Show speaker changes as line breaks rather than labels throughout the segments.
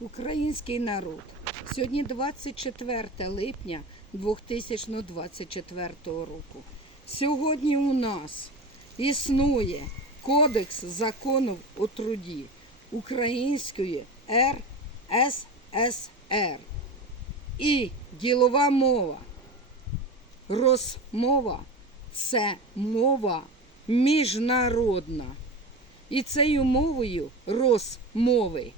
Український народ. Сьогодні 24 липня 2024 року. Сьогодні у нас існує Кодекс законів у труді Української РССР і ділова мова. Розмова це мова міжнародна. І цією мовою розмови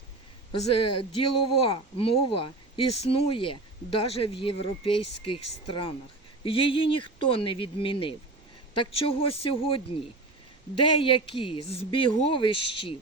ділова мова існує навіть в європейських странах. Її ніхто не відмінив. Так чого сьогодні деякі збіговищі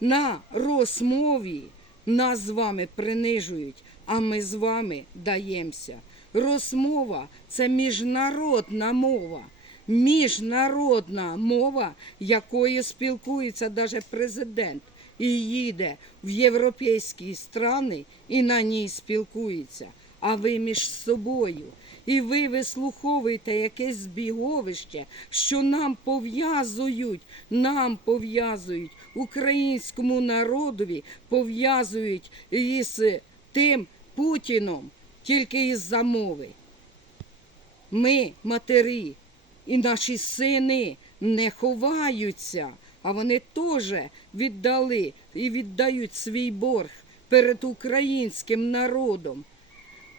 на розмові нас з вами принижують, а ми з вами даємося. Розмова це міжнародна мова. Міжнародна мова, якою спілкується навіть президент і їде в європейські страни і на ній спілкується. А ви між собою. І ви вислуховуєте якесь збіговище, що нам пов'язують, нам пов'язують, українському народові пов'язують із тим Путіном, тільки із замови. Ми, матері, і наші сини не ховаються, а вони теж віддали і віддають свій борг перед українським народом.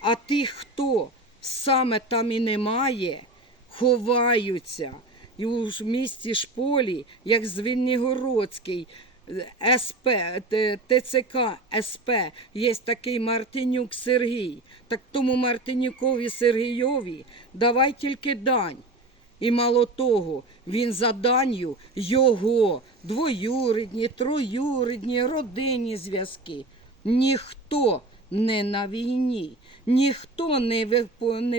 А тих, хто саме там і немає, ховаються. І у місті Шполі, як Звенігородський, е, СП, ТЦК СП, є такий Мартинюк Сергій. Так тому Мартинюкові Сергійові давай тільки дань. І мало того, він за данню його двоюрідні, троюрідні, родинні зв'язки. Ніхто не на війні, ніхто не,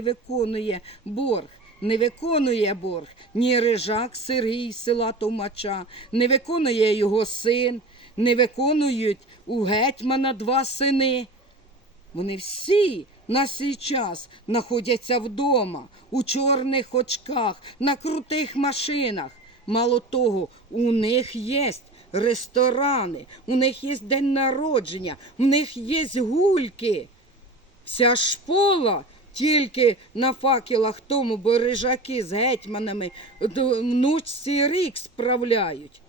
виконує борг. Не виконує борг ні Рижак Сергій села Томача, не виконує його син, не виконують у гетьмана два сини. Вони всі на свій час знаходяться вдома, у чорних очках, на крутих машинах. Мало того, у них є ресторани, у них є день народження, у них є гульки. Вся шпола тільки на факелах тому бережаки з гетьманами внучці рік справляють.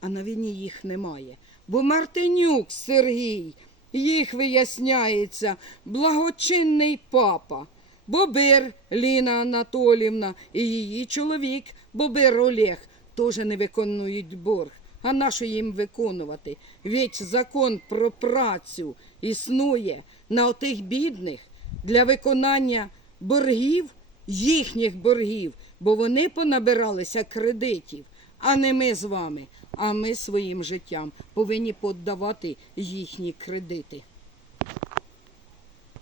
А на війні їх немає. Бо Мартинюк Сергій, їх виясняється, благочинний папа. Бобир Ліна Анатолівна і її чоловік Бобир Олег теж не виконують борг. А нащо їм виконувати? Ведь закон про працю існує на отих бідних для виконання боргів, їхніх боргів, бо вони понабиралися кредитів, а не ми з вами. А ми своїм життям повинні подавати їхні кредити.